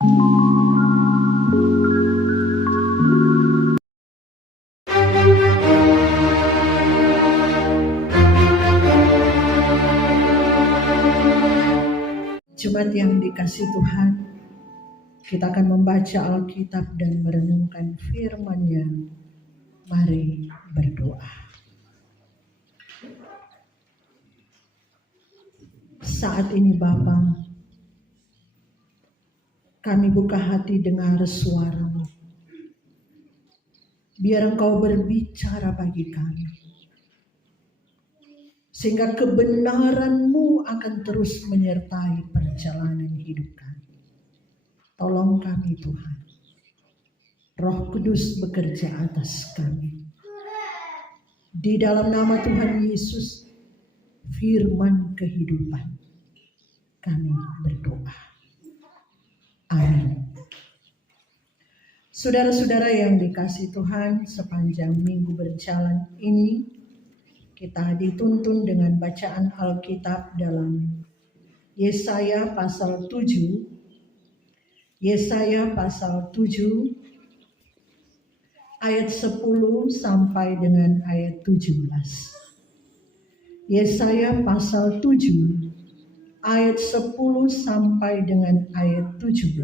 Jemaat yang dikasih Tuhan, kita akan membaca Alkitab dan merenungkan firman-Nya. Mari berdoa. Saat ini Bapa, kami buka hati dengar suara-Mu. Biar Engkau berbicara bagi kami. Sehingga kebenaran-Mu akan terus menyertai perjalanan hidup kami. Tolong kami Tuhan. Roh Kudus bekerja atas kami. Di dalam nama Tuhan Yesus, firman kehidupan, kami berdoa. Amin. Saudara-saudara yang dikasih Tuhan, sepanjang minggu berjalan ini, kita dituntun dengan bacaan Alkitab dalam Yesaya pasal 7. Yesaya pasal 7 ayat 10 sampai dengan ayat 17. Yesaya pasal 7 ayat 10 sampai dengan ayat 17.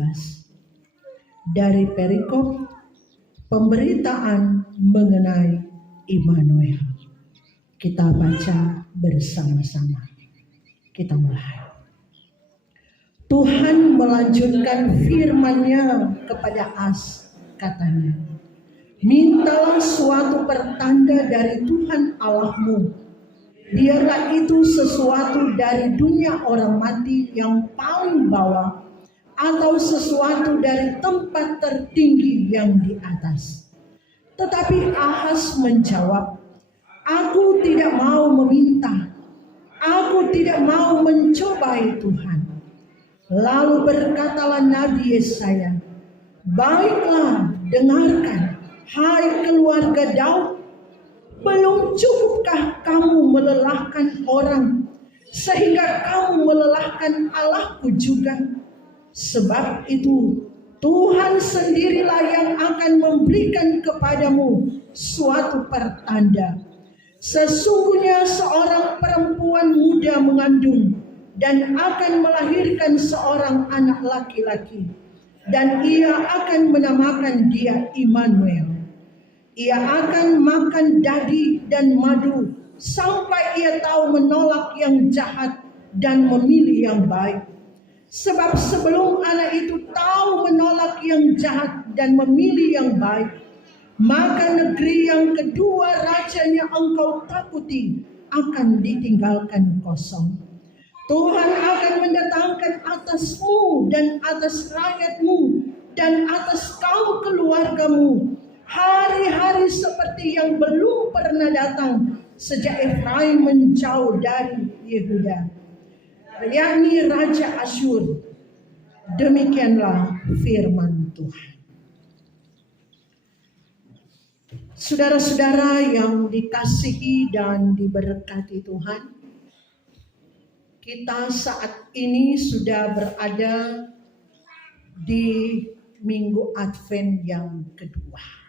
Dari perikop pemberitaan mengenai Immanuel. Kita baca bersama-sama. Kita mulai. Tuhan melanjutkan firman-Nya kepada As, katanya, mintalah suatu pertanda dari Tuhan Allahmu. Biarlah itu sesuatu dari dunia orang mati yang paling bawah, atau sesuatu dari tempat tertinggi yang di atas. Tetapi Ahaz menjawab, aku tidak mau meminta, aku tidak mau mencobai Tuhan. Lalu berkatalah Nabi Yesaya, baiklah dengarkan, hai keluarga Daud, belum cukupkah kamu melelahkan orang, sehingga kamu melelahkan Allahku juga? Sebab itu Tuhan sendirilah yang akan memberikan kepadamu suatu pertanda. Sesungguhnya seorang perempuan muda mengandung dan akan melahirkan seorang anak laki-laki, dan ia akan menamakan dia Immanuel. Ia akan makan daging dan madu sampai ia tahu menolak yang jahat dan memilih yang baik. Sebab sebelum anak itu tahu menolak yang jahat dan memilih yang baik, maka negeri yang kedua rajanya engkau takuti akan ditinggalkan kosong. Tuhan akan mendatangkan atasmu dan atas rakyatmu dan atas kaum keluargamu hari-hari seperti yang belum pernah datang sejak Efraim menjauh dari Yehuda, yakni Raja Asyur. Demikianlah firman Tuhan. Saudara-saudara yang dikasihi dan diberkati Tuhan, kita saat ini sudah berada di Minggu Advent yang kedua.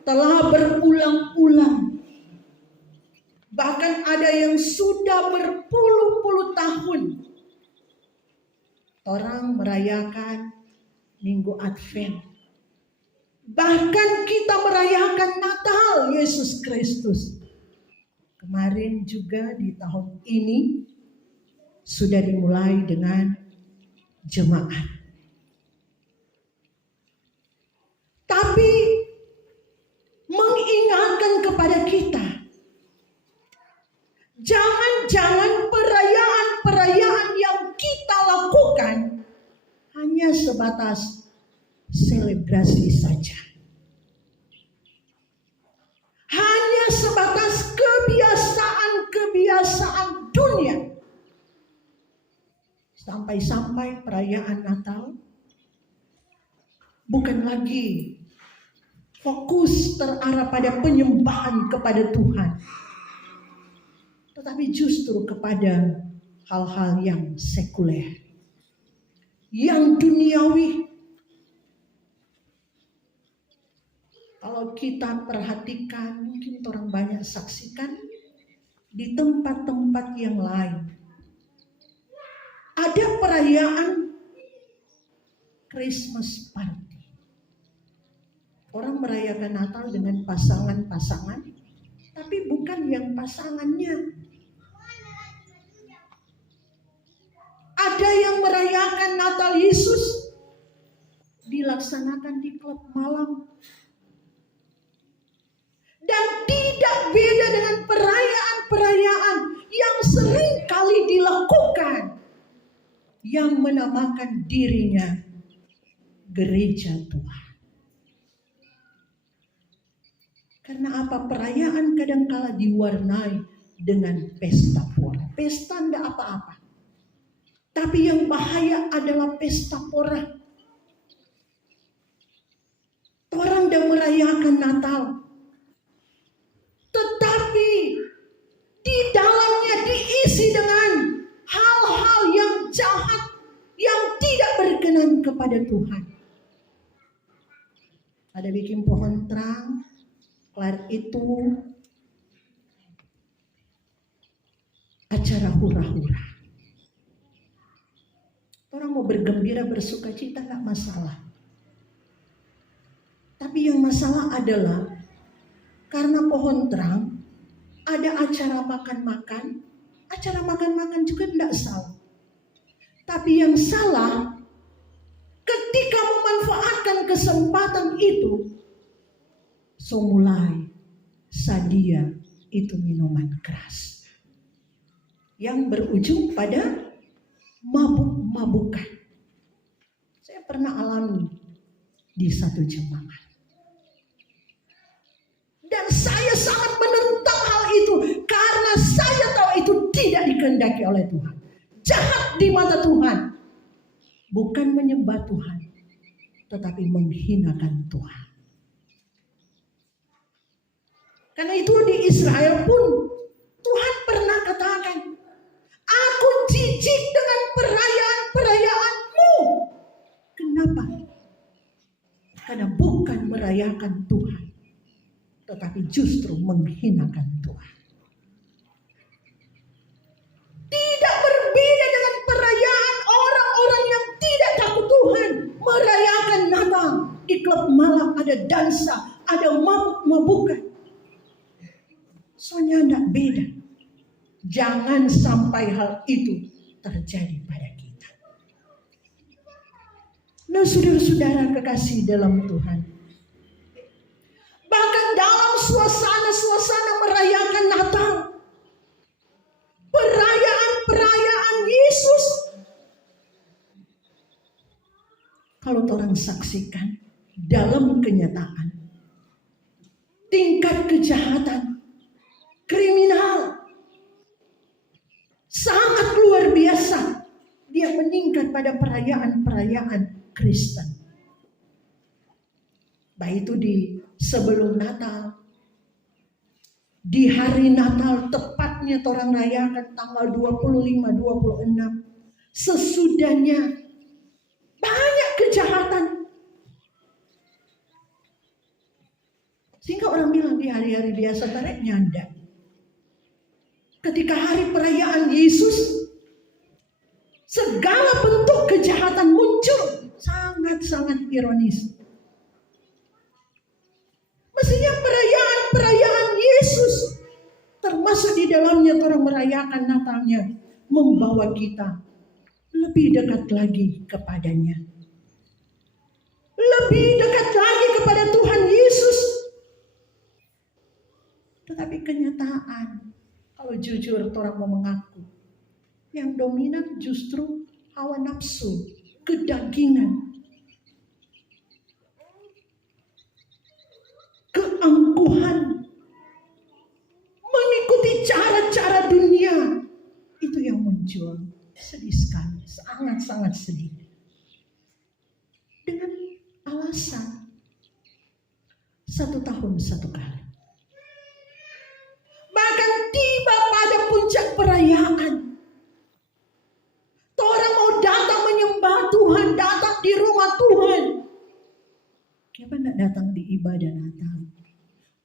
Telah berulang-ulang, bahkan ada yang sudah berpuluh-puluh tahun orang merayakan Minggu Advent. Bahkan kita merayakan Natal Yesus Kristus. Kemarin juga di tahun ini sudah dimulai dengan jemaat. Tapi mengingatkan kepada kita, jangan-jangan perayaan-perayaan yang kita lakukan hanya sebatas selebrasi saja. Hanya sebatas kebiasaan dunia. Sampai-sampai perayaan Natal bukan lagi fokus terarah pada penyembahan kepada Tuhan, tetapi justru kepada hal-hal yang sekuler. yang duniawi. Kalau kita perhatikan, mungkin orang banyak saksikan di tempat-tempat yang lain. Ada perayaan Christmas party. Orang merayakan Natal dengan pasangan-pasangan, tapi bukan yang pasangannya. Ada yang merayakan Natal Yesus dilaksanakan di klub malam. Dan tidak beda dengan perayaan-perayaan yang sering kali dilakukan yang menamakan dirinya gereja Tuhan. Karena apa? Perayaan kadangkala diwarnai dengan pesta pora. Pesta tidak apa-apa. Tapi yang bahaya adalah pesta pora. Orang yang merayakan Natal, tetapi di dalamnya diisi dengan hal-hal yang jahat, yang tidak berkenan kepada Tuhan. Ada bikin pohon terang, kelar itu acara hura-hura. Orang mau bergembira, bersuka cita, gak masalah. Tapi yang masalah adalah karena pohon terang, ada acara makan-makan. Acara makan-makan juga tidak salah. Tapi yang salah, ketika memanfaatkan kesempatan itu, so mulai sadia itu minuman keras. Yang berujung pada mabuk-mabukan. Saya pernah alami di satu jemaat. Dan saya sangat menentang hal itu. Karena saya tahu itu tidak dikehendaki oleh Tuhan. Jahat di mata Tuhan. Bukan menyembah Tuhan, tetapi menghinakan Tuhan. Karena itu di Israel pun Tuhan pernah katakan, aku jijik dengan perayaan-perayaanmu. Kenapa? Karena bukan merayakan Tuhan, tetapi justru menghinakan Tuhan. Tidak berbeda dengan perayaan orang-orang yang tidak takut Tuhan. Merayakan Natal, di klub malam ada dansa, ada mabuk-mabukan. Soalnya tidak beda. Jangan sampai hal itu terjadi pada kita. Nah, saudara-saudara kekasih dalam Tuhan, bahkan dalam suasana-suasana merayakan Natal, perayaan Yesus, kalau orang saksikan dalam kenyataan, tingkat kejahatan, kriminal sangat luar biasa. Dia meningkat pada perayaan-perayaan Kristen. Baik itu di sebelum Natal, di hari Natal tepatnya orang rayakan tanggal 25-26. Sesudahnya banyak kejahatan. Sehingga orang bilang di hari-hari biasa tarik nyanda. Ketika hari perayaan Yesus, segala bentuk kejahatan muncul. Sangat-sangat ironis. Mestinya perayaan Yesus, termasuk di dalamnya orang merayakan Natalnya, membawa kita lebih dekat lagi kepadanya. Lebih dekat lagi kepada Tuhan Yesus. Tetapi kenyataan, kalau jujur orang mau mengaku, yang dominan justru hawa nafsu, kedagingan, keangkuhan, mengikuti cara-cara dunia. Itu yang muncul. Sedih sekali, sangat-sangat sedih. Dengan alasan 1 tahun 1 kali. Bahkan tiba pada puncak perayaan, orang mau datang menyembah Tuhan, datang di ibadah Natal.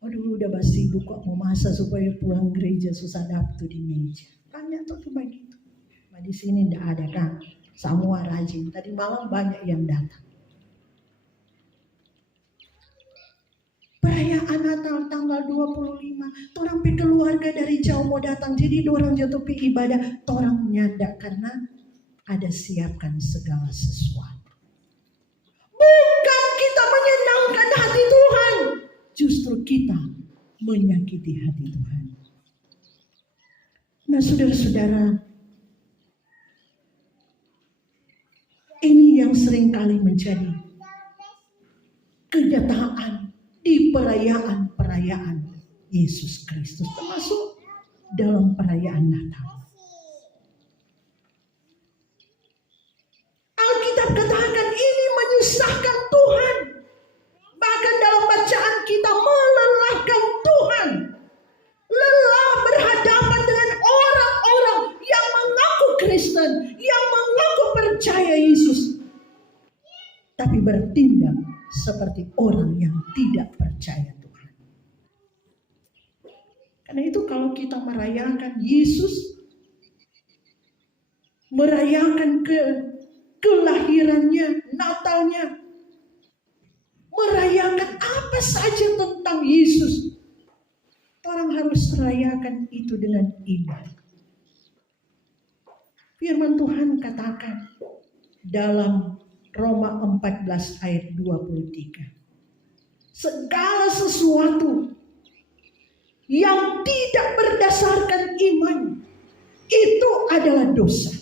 Aduh, udah sibuk kok mau masa supaya pulang gereja susah dapet di meja. Banyak tuh begitu. Nah, di sini enggak ada kan? Semua rajin. Tadi malam banyak yang datang. Perayaan Natal tanggal 25, orang pi keluarga dari jauh mau datang, jadi orang jatuh pi ibadah, orang nyandak karena ada siapkan segala sesuatu. Bukan kita menyenangkan hati Tuhan, justru kita menyakiti hati Tuhan. Nah, saudara-saudara, ini yang seringkali menjadi kenyataan di perayaan-perayaan Yesus Kristus, termasuk dalam perayaan Natal. Alkitab katakan ini menyusahkan Tuhan. Bahkan dalam bacaan kita melelahkan Tuhan. Lelah berhadapan dengan orang-orang yang mengaku Kristen, yang mengaku percaya Yesus, tapi bertindak seperti orang yang tidak percaya Tuhan. Karena itu kalau kita merayakan Yesus, merayakan kelahirannya, Natalnya, merayakan apa saja tentang Yesus, orang harus rayakan itu dengan iman. Firman Tuhan katakan dalam Roma 14 ayat 23. Segala sesuatu yang tidak berdasarkan iman itu adalah dosa.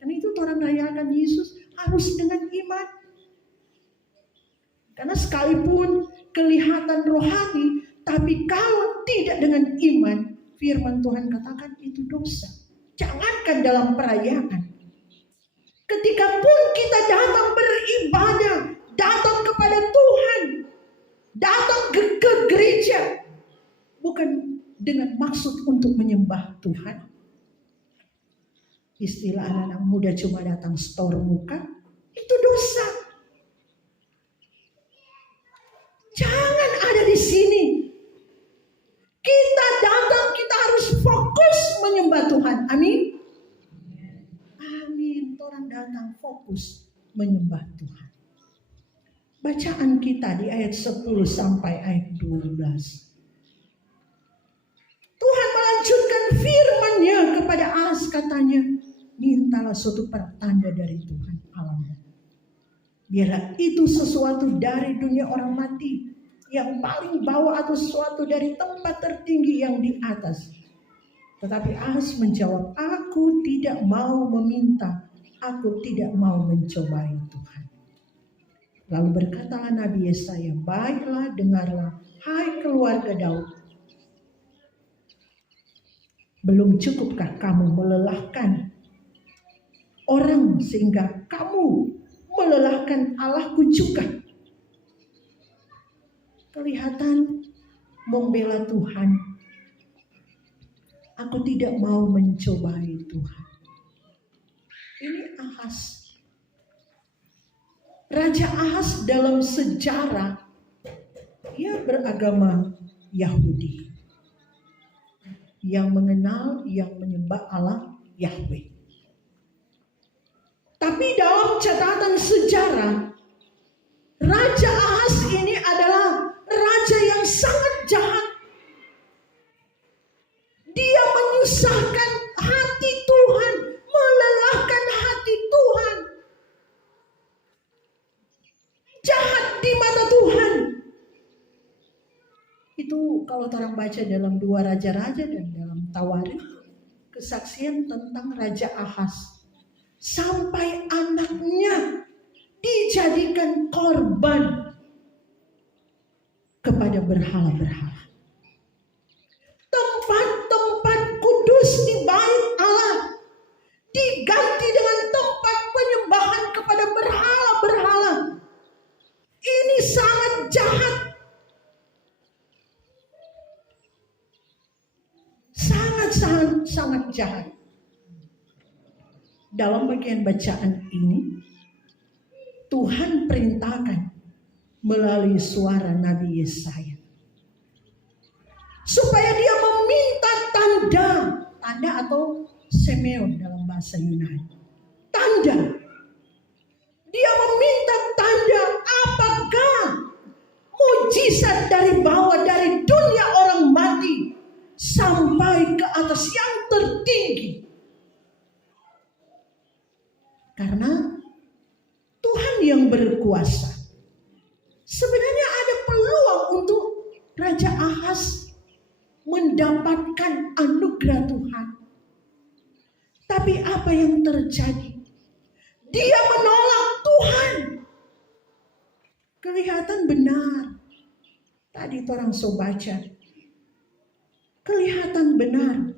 Karena itu orang rayakan Yesus harus dengan iman. Karena sekalipun kelihatan rohani, tapi kalau tidak dengan iman, firman Tuhan katakan itu dosa. Jangankan dalam perayaan. Ketika pun kita datang beribadah, datang kepada Tuhan, datang ke gereja, bukan dengan maksud untuk menyembah Tuhan. Istilah anak-anak muda cuma datang store muka, itu dosa. Jangan ada di sini. Kita datang, kita harus fokus menyembah Tuhan. Amin. Orang datang fokus menyembah Tuhan. Bacaan kita di ayat 10 sampai ayat 12. Tuhan melanjutkan firman-Nya kepada Ahaz, katanya, mintalah suatu pertanda dari Tuhan Allahmu. Biarlah itu sesuatu dari dunia orang mati yang paling bawah atau sesuatu dari tempat tertinggi yang di atas. Tetapi Ahaz menjawab, aku tidak mau meminta, aku tidak mau mencobai Tuhan. Lalu berkatalah Nabi Yesaya, baiklah dengarlah, hai keluarga Daud. Belum cukupkah kamu melelahkan orang sehingga kamu melelahkan Allahku juga? Kelihatan membela Tuhan. Aku tidak mau mencobai Tuhan. Ini Ahaz. Raja Ahaz dalam sejarah, ia beragama Yahudi. Yang mengenal, yang menyembah Allah Yahweh. Tapi dalam catatan sejarah, Raja Ahaz ini adalah raja yang sangat jahat. Dia menyusahkan hati Tuhan, melelahkan hati Tuhan. Jahat di mata Tuhan. Itu kalau orang baca dalam 2 Raja-Raja dan dalam Tawarikh, kesaksian tentang Raja Ahaz. Sampai anaknya dijadikan korban kepada berhala-berhala. Tempat-tempat kudus di bait Allah diganti dengan tempat penyembahan kepada berhala-berhala. Ini sangat jahat. Sangat jahat. Dalam bagian bacaan ini, Tuhan perintahkan melalui suara Nabi Yesaya. Supaya dia meminta tanda atau semeon dalam bahasa Yunani. Tanda. Dia meminta tanda apakah mujizat dari bawah dari dunia orang mati sampai ke atas yang tertinggi. Karena Tuhan yang berkuasa. Sebenarnya ada peluang untuk Raja Ahaz mendapatkan anugerah Tuhan. Tapi apa yang terjadi? Dia menolak Tuhan. Kelihatan benar. Tadi orang so baca. Kelihatan benar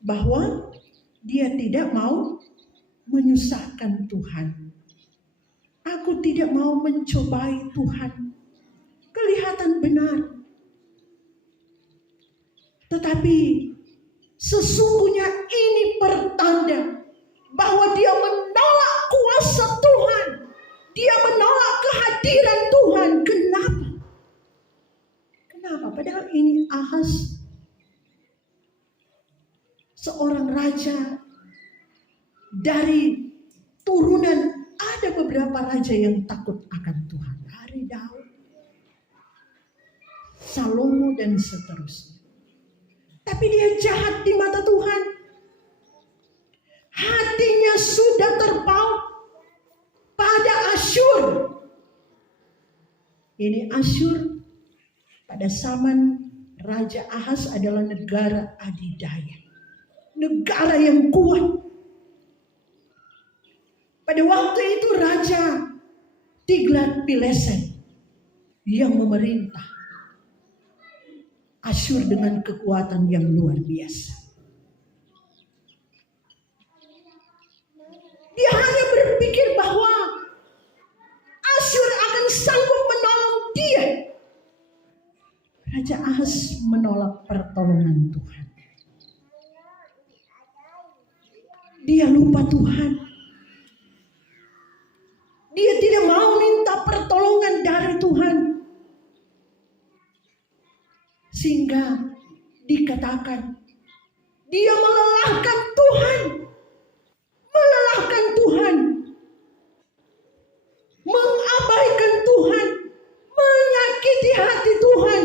bahwa dia tidak mau menyusahkan Tuhan. Aku tidak mau mencobai Tuhan. Kelihatan benar. Tetapi sesungguhnya ini pertanda bahwa dia menolak kuasa Tuhan. Dia menolak kehadiran Tuhan. Kenapa? Kenapa? Padahal ini Ahaz, seorang raja dari turunan, ada beberapa raja yang takut akan Tuhan. Dari Daud, Salomo dan seterusnya. Tapi dia jahat di mata Tuhan. Hatinya sudah terpaut pada Asyur. Ini Asyur pada zaman Raja Ahaz adalah negara adidaya. Negara yang kuat. Pada waktu itu Raja Tiglat-Pileser yang memerintah Asyur dengan kekuatan yang luar biasa. Dia hanya berpikir bahwa Asyur akan sanggup menolong dia. Raja Ahaz menolak pertolongan Tuhan. Dia lupa Tuhan. Dia tidak mau minta pertolongan dari Tuhan. Sehingga dikatakan dia melelahkan Tuhan. Melelahkan Tuhan. Mengabaikan Tuhan. Menyakiti hati Tuhan.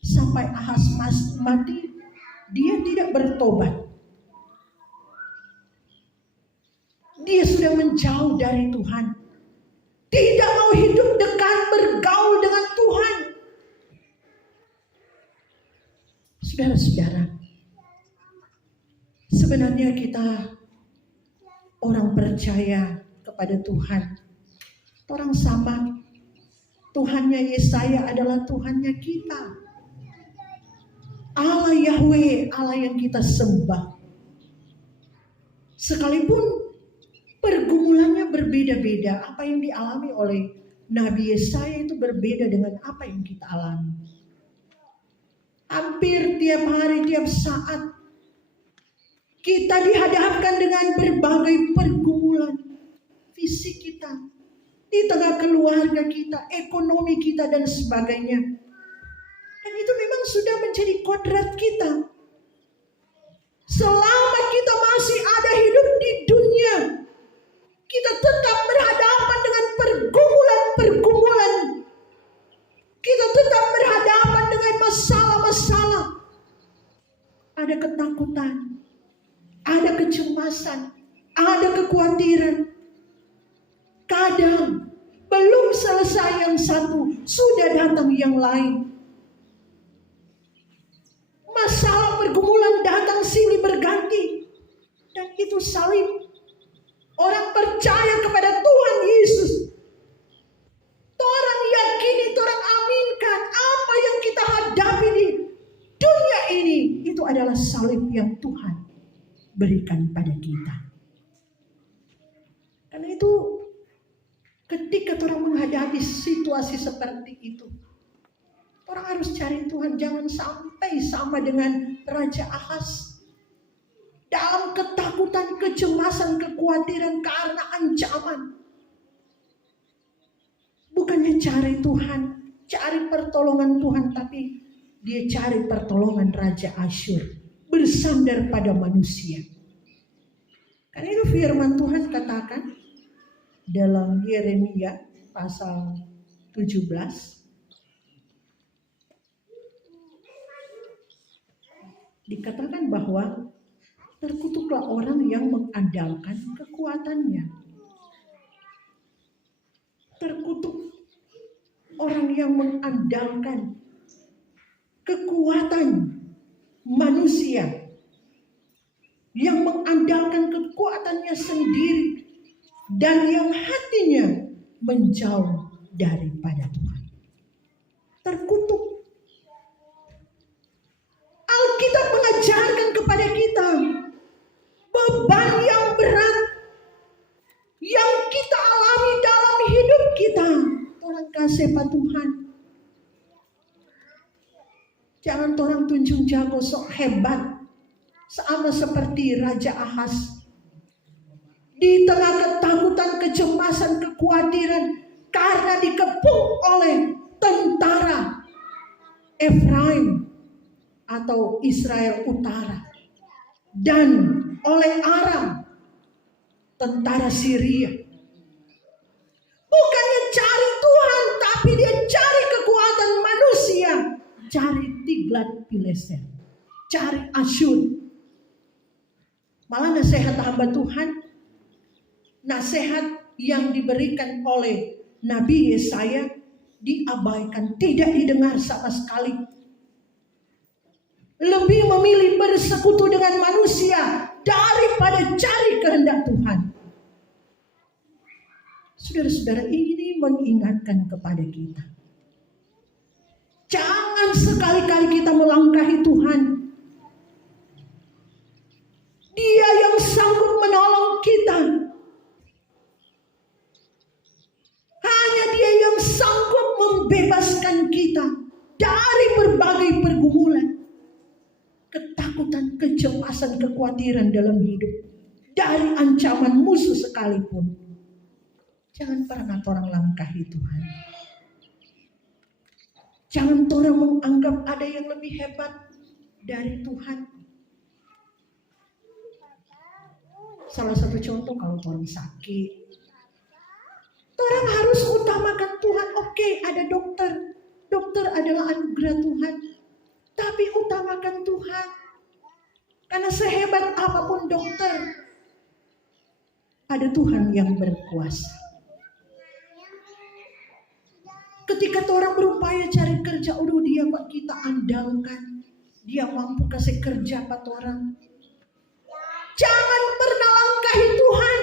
Sampai Ahaz mati, dia tidak bertobat. Dia sudah menjauh dari Tuhan. Tidak mau hidup dekat bergaul dengan Tuhan. Saudara-saudara, sebenarnya kita orang percaya kepada Tuhan. Orang sama, Tuhannya Yesaya adalah Tuhannya kita. Allah Yahweh, Allah yang kita sembah. Sekalipun pergumulannya berbeda-beda, apa yang dialami oleh Nabi Yesaya itu berbeda dengan apa yang kita alami. Hampir tiap hari, tiap saat kita dihadapkan dengan berbagai pergumulan fisik kita, di tengah keluarga kita, ekonomi kita dan sebagainya. Dan itu memang sudah menjadi kodrat kita. Selama kita masih ada hidup di dunia, kita tetap berhadapan dengan pergumulan-pergumulan. Kita tetap berhadapan dengan masalah-masalah. Ada ketakutan, ada kecemasan, ada kekhawatiran. Kadang belum selesai yang satu, sudah datang yang lain. Masalah pergumulan datang silih berganti. Dan itu salib. Orang percaya kepada Tuhan Yesus. Orang yakini, orang aminkan apa yang kita hadapi di dunia ini. Itu adalah salib yang Tuhan berikan pada kita. Karena itu ketika orang menghadapi situasi seperti itu, orang harus cari Tuhan. Jangan sampai sama dengan Raja Ahaz. Dalam ketakutan, kecemasan, kekhawatiran karena ancaman. Bukan dia cari Tuhan, cari pertolongan Tuhan, tapi dia cari pertolongan Raja Asyur, bersandar pada manusia. Karena itu firman Tuhan katakan dalam Yeremia pasal 17, dikatakan bahwa terkutuklah orang yang mengandalkan kekuatannya. Terkutuk orang yang mengandalkan kekuatan manusia, yang mengandalkan kekuatannya sendiri, dan yang hatinya menjauh daripada Tuhan. Terkutuk. Alkitab mengajarkan kepada kita beban yang berat yang kita alami dalam hidup kita. Orang kasih Pak Tuhan. Jangan orang tunjuk jago sok hebat. Sama seperti Raja Ahaz. Di tengah ketakutan, kecemasan, kekhawatiran. Karena dikepung oleh tentara Efraim atau Israel Utara. Dan oleh Aram, tentara Syria. Bukannya cari Tuhan, tapi dia cari kekuatan manusia. Cari Tiglat-Pileser, cari Asyur. Malah nasihat hamba Tuhan, nasihat yang diberikan oleh Nabi Yesaya diabaikan, tidak didengar sama sekali. Lebih memilih bersekutu dengan manusia daripada cari kehendak Tuhan. Saudara-saudara, ini mengingatkan kepada kita. Jangan sekali-kali kita melangkahi Tuhan. Dia yang sanggup menolong kita. Hanya Dia yang sanggup membebaskan kita dari berbagai pergumulan, ketakutan, kecemasan, kekhawatiran dalam hidup, dari ancaman musuh sekalipun. Jangan pernah orang langkahi Tuhan. Jangan orang menganggap ada yang lebih hebat dari Tuhan. Salah satu contoh, kalau orang sakit, orang harus utamakan Tuhan. Oke, ada dokter. Dokter adalah anugerah Tuhan. Tapi utamakan Tuhan. Karena sehebat apapun dokter, ada Tuhan yang berkuasa. Ketika orang berupaya cari kerja, dia Pak kita andalkan. Dia mampu kasih kerja Pak orang. Jangan pernah langkahi Tuhan.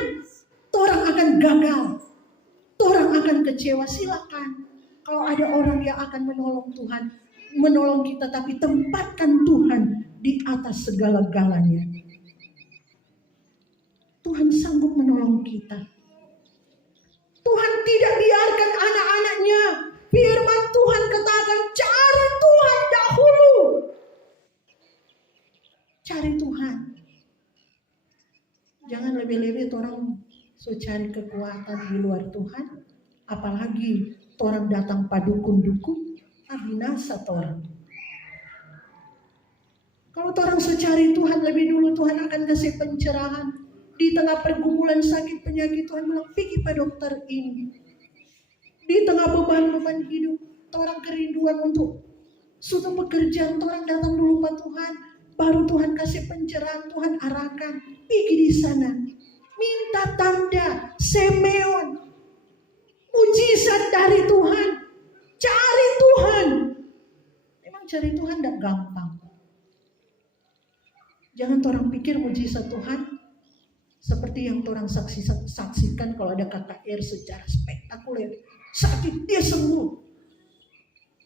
Orang akan gagal. Orang akan kecewa. Silakan. Kalau ada orang yang akan menolong Tuhan, menolong kita, tapi tempatkan Tuhan di atas segala-galanya. Tuhan sanggup menolong kita. Tuhan tidak biarkan anak-anaknya. Firman Tuhan katakan, cari Tuhan dahulu. Cari Tuhan. Jangan lebih-lebih orang cari kekuatan di luar Tuhan. Apalagi orang datang padukun-dukun, binasa orang. Kalau orang cari Tuhan lebih dulu, Tuhan akan kasih pencerahan. Di tengah pergumulan sakit penyakit, Tuhan bilang, pergi pada dokter ini. Di tengah beban-beban hidup, orang kerinduan untuk suatu pekerjaan, orang datang dulu Pak Tuhan. Baru Tuhan kasih pencerahan, Tuhan arahkan. Pergi di sana. Minta tanda, semeon. Mujizat dari Tuhan. Cari Tuhan. Memang cari Tuhan tidak gampang. Jangan orang pikir mujizat Tuhan seperti yang orang saksikan kalau ada KKR secara spektakuler. Sakit dia sembuh.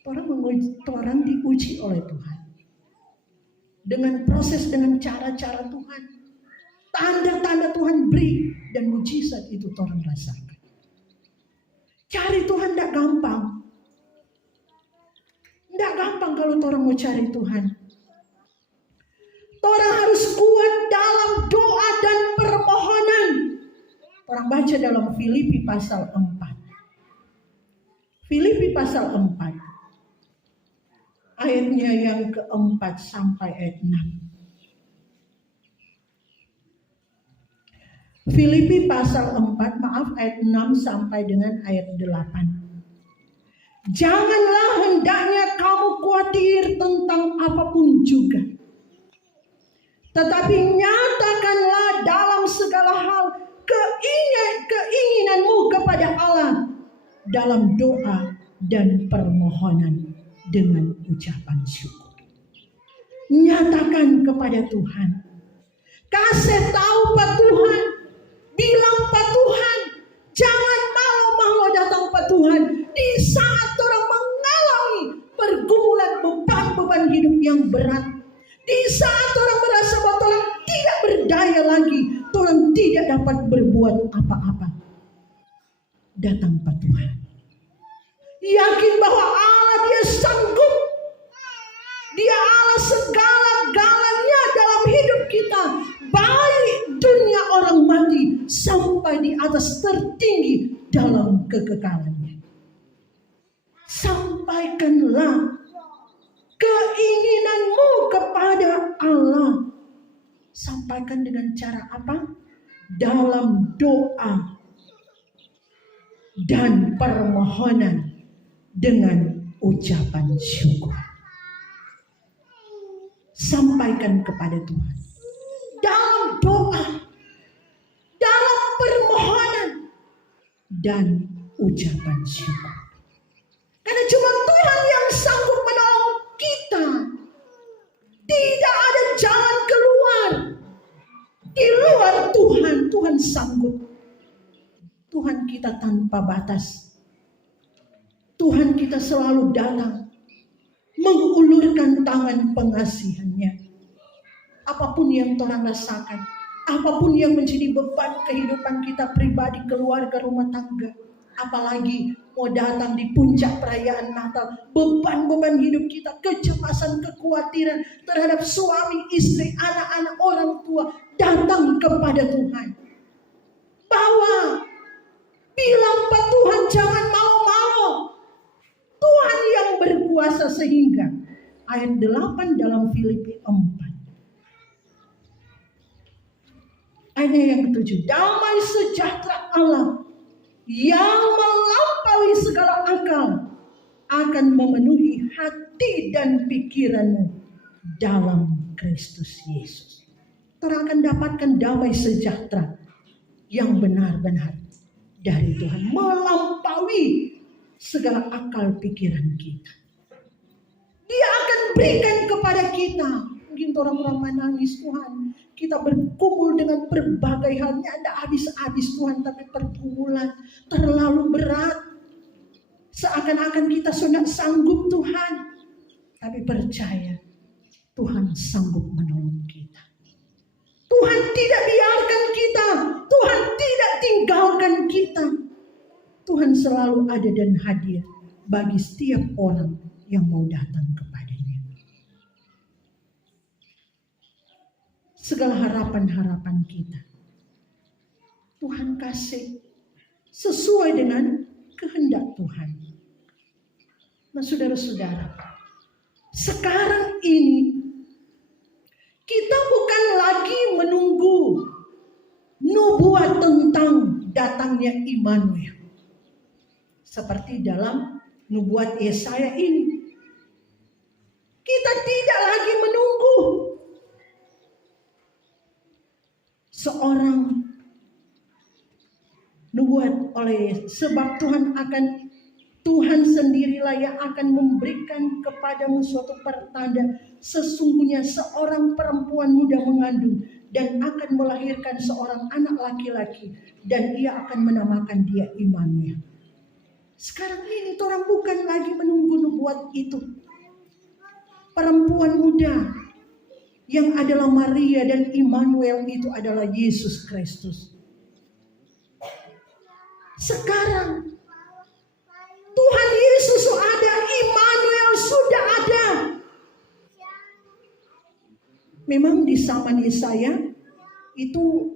Orang diuji oleh Tuhan. Dengan proses, dengan cara-cara Tuhan. Tanda-tanda Tuhan beri. Dan mujizat itu orang rasakan. Cari Tuhan tidak gampang. Tidak gampang kalau orang mau cari Tuhan. Orang harus kuat dalam doa dan permohonan. Orang baca dalam Filipi pasal 4. Filipi pasal 4, ayatnya yang keempat sampai ayat 6. Filipi pasal 4, ayat 6 sampai dengan ayat 8. Janganlah hendaknya kamu khawatir tentang apapun juga, tetapi nyatakanlah dalam segala hal keinginanmu kepada Allah dalam doa dan permohonan dengan ucapan syukur. Nyatakan kepada Tuhan, kasih tahu Pak Tuhan, bilang Pak Tuhan, jangan malu-malu datang Pak Tuhan di saat orang mengalami pergumulan beban-beban hidup yang berat. Di saat orang merasa bahwa orang tidak berdaya lagi, orang tidak dapat berbuat apa-apa. Datang Pak Tuhan. Yakin bahwa Allah dia sanggup. Dia Allah segala-galanya dalam hidup kita. Baik dunia orang mati sampai di atas tertinggi dalam kekekalannya. Sampaikanlah keinginanmu kepada Allah. Sampaikan dengan cara apa? Dalam doa dan permohonan dengan ucapan syukur. Sampaikan kepada Tuhan dalam doa, dalam permohonan dan ucapan syukur. Karena cuma Tuhan yang sanggup menolong kita. Tidak ada jalan keluar. Di luar Tuhan, Tuhan sanggup. Tuhan kita tanpa batas. Tuhan kita selalu datang, mengulurkan tangan pengasihannya. Apapun yang Tuhan rasakan, apapun yang menjadi beban kehidupan kita pribadi, keluarga, rumah tangga, apalagi mau datang di puncak perayaan Natal, beban-beban hidup kita, kecemasan, kekhawatiran terhadap suami, istri, anak-anak, orang tua, datang kepada Tuhan. Bawa, bilang Pak Tuhan, jangan mau-mau. Tuhan yang berkuasa. Sehingga ayat 8 dalam Filipi 4. Ayat yang ke-7, damai sejahtera Allah yang melampaui segala akal akan memenuhi hati dan pikiranmu dalam Kristus Yesus. Kita akan dapatkan damai sejahtera yang benar-benar dari Tuhan, melampaui segala akal pikiran kita. Dia akan berikan kepada kita. Mungkin orang-orang menangis, Tuhan, kita berkumpul dengan berbagai hal, tidak habis-habis Tuhan, tapi pergumulan terlalu berat. Seakan-akan kita sudah sanggup Tuhan. Tapi percaya, Tuhan sanggup menolong kita. Tuhan tidak biarkan kita. Tuhan tidak tinggalkan kita. Tuhan selalu ada dan hadir bagi setiap orang yang mau datang kepadanya. Segala harapan-harapan kita, Tuhan kasih sesuai dengan kehendak Tuhan. Nah saudara-saudara, sekarang ini kita bukan lagi menunggu nubuat tentang datangnya Immanuel. Seperti dalam nubuat Yesaya ini. Kita tidak lagi menunggu seorang nubuat oleh, sebab Tuhan sendirilah yang akan memberikan kepadamu suatu pertanda. Sesungguhnya seorang perempuan muda mengandung dan akan melahirkan seorang anak laki-laki, dan ia akan menamakan dia Immanuel. Sekarang ini orang bukan lagi menunggu nubuat itu. Perempuan muda yang adalah Maria dan Immanuel itu adalah Yesus Kristus. Sekarang Tuhan Yesus ada, Immanuel sudah ada. Memang di zaman Yesaya itu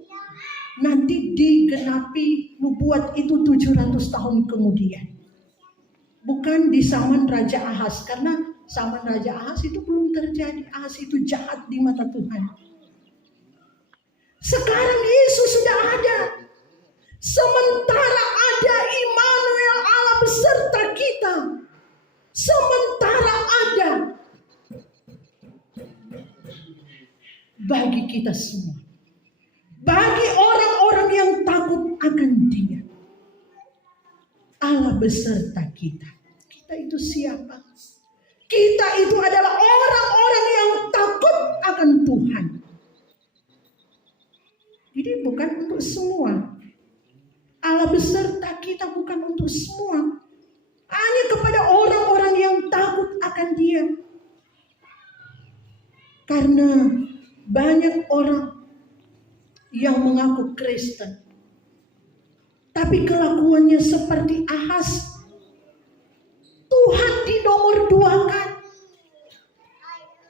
nanti digenapi nubuat itu 700 tahun kemudian. Bukan di zaman Raja Ahaz, karena zaman Raja Ahaz itu belum terjadi. Ahaz itu jahat di mata Tuhan. Sekarang Yesus sudah ada. Sementara ada Immanuel, Allah beserta kita. Sementara ada bagi kita semua. Bagi orang-orang yang takut akan Dia. Allah beserta kita. Kita itu siapa? Kita itu adalah orang-orang yang takut akan Tuhan. Jadi bukan untuk semua. Allah beserta kita bukan untuk semua. Hanya kepada orang-orang yang takut akan Dia. Karena banyak orang yang mengaku Kristen, tapi kelakuannya seperti Ahaz. Tuhan dinomor duakan.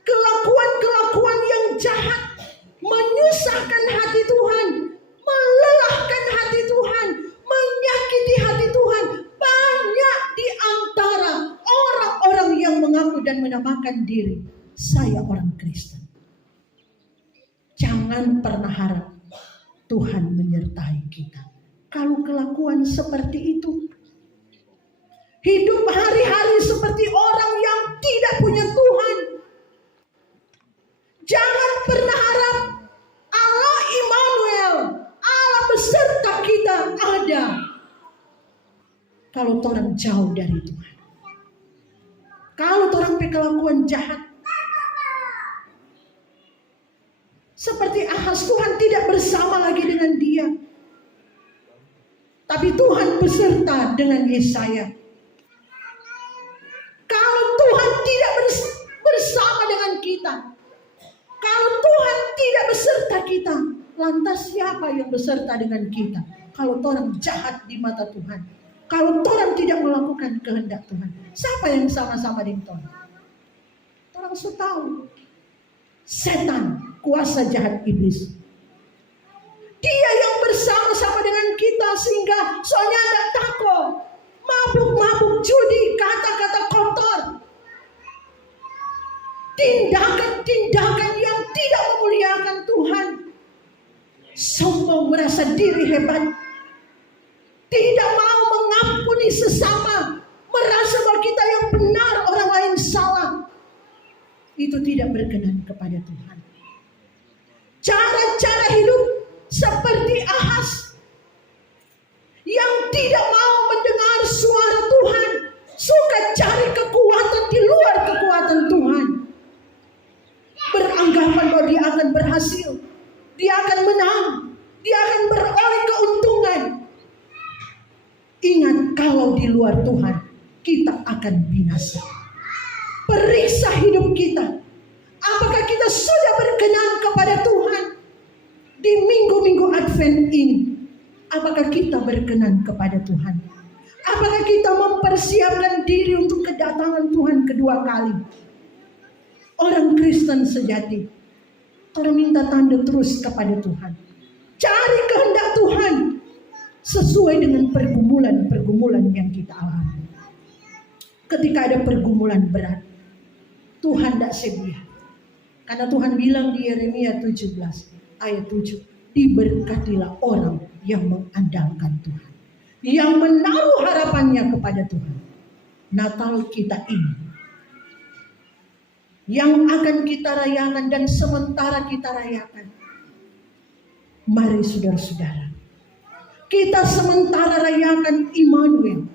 Kelakuan-kelakuan yang jahat menyusahkan hati Tuhan, melelahkan hati Tuhan, menyakiti hati Tuhan. Banyak di antara orang-orang yang mengaku dan menamakan diri, saya orang Kristen. Jangan pernah harap Tuhan menyertai kita kalau kelakuan seperti itu. Hidup hari-hari seperti orang yang tidak punya Tuhan. Jangan pernah harap Allah Immanuel, Allah beserta kita ada kalau orang jauh dari Tuhan. Kalau orang berkelakuan jahat seperti Ahaz, Tuhan tidak bersama lagi dengan dia. Tapi Tuhan beserta dengan Yesaya. Kalau Tuhan tidak bersama dengan kita, kalau Tuhan tidak beserta kita, lantas siapa yang beserta dengan kita? Kalau orang jahat di mata Tuhan, kalau orang tidak melakukan kehendak Tuhan, siapa yang sama-sama dengan Tuhan? Orang sudah tahu. Setan, kuasa jahat iblis. Dia yang bersama-sama dengan kita sehingga soalnya tidak takut. Mabuk-mabuk, judi, kata-kata kotor. Tindakan-tindakan yang tidak memuliakan Tuhan. Sombong, merasa diri hebat. Tidak mau mengampuni sesama. Merasa bahwa kita yang benar, orang lain salah. Itu tidak berkenan kepada Tuhan. Cara-cara hidup seperti Ahaz yang tidak mau mendengar suara Tuhan, suka cari kekuatan di luar kekuatan Tuhan, beranggapan bahwa dia akan berhasil, dia akan menang, dia akan beroleh keuntungan. Ingat, kalau di luar Tuhan kita akan binasa. Periksa hidup kita. Apakah kita sudah berkenan kepada Tuhan di minggu-minggu Advent ini? Apakah kita berkenan kepada Tuhan? Apakah kita mempersiapkan diri untuk kedatangan Tuhan kedua kali? Orang Kristen sejati, orang minta tanda terus kepada Tuhan. Cari kehendak Tuhan sesuai dengan pergumulan-pergumulan yang kita alami. Ketika ada pergumulan berat, Tuhan tidak sedia. Karena Tuhan bilang di Yeremia 17 ayat 7, diberkatilah orang yang mengandalkan Tuhan, yang menaruh harapannya kepada Tuhan. Natal kita ini yang akan kita rayakan dan sementara kita rayakan, mari saudara-saudara, kita sementara rayakan Immanuel,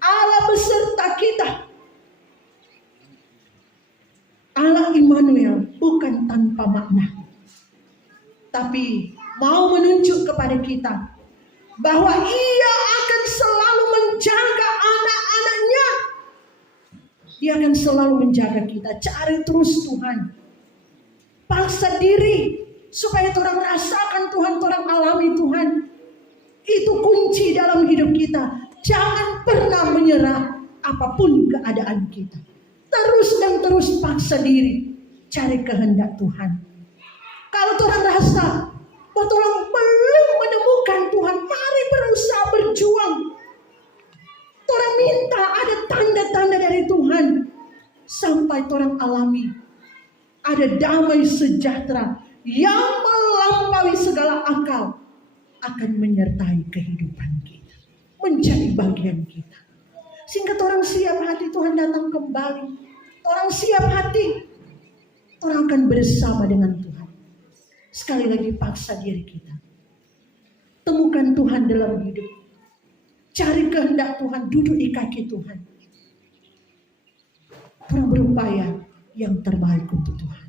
Allah beserta kita. Allah Immanuel bukan tanpa makna, tapi mau menunjuk kepada kita bahwa Ia akan selalu menjaga anak-anaknya. Dia akan selalu menjaga kita. Cari terus Tuhan. Paksa diri supaya orang rasakan Tuhan, orang alami Tuhan. Itu kunci dalam hidup kita. Jangan pernah menyerah apapun keadaan kita. Terus dan terus paksa diri. Cari kehendak Tuhan. Kalau Tuhan rasa bahwa Tuhan belum menemukan Tuhan, mari berusaha berjuang. Tuhan minta ada tanda sampai orang alami ada damai sejahtera yang melampaui segala akal akan menyertai kehidupan kita, menjadi bagian kita. Sehingga orang siap hati Tuhan datang kembali. Orang siap hati, orang akan bersama dengan Tuhan. Sekali lagi paksa diri kita. Temukan Tuhan dalam hidup. Cari kehendak Tuhan, duduk di kaki Tuhan. Orang berupaya yang terbaik untuk Tuhan.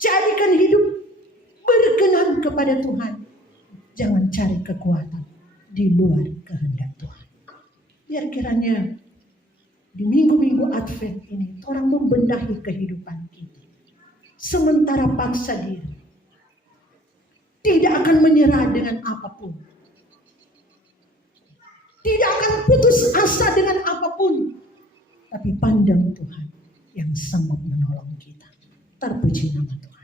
Jadikan hidup berkenan kepada Tuhan. Jangan cari kekuatan di luar kehendak Tuhan. Biar kiranya di minggu-minggu Advent ini orang membenahi kehidupan kita. Sementara paksa diri. Tidak akan menyerah dengan apapun. Tidak akan putus asa dengan apapun. Tapi pandang Tuhan yang sanggup menolong kita. Terpuji nama Tuhan.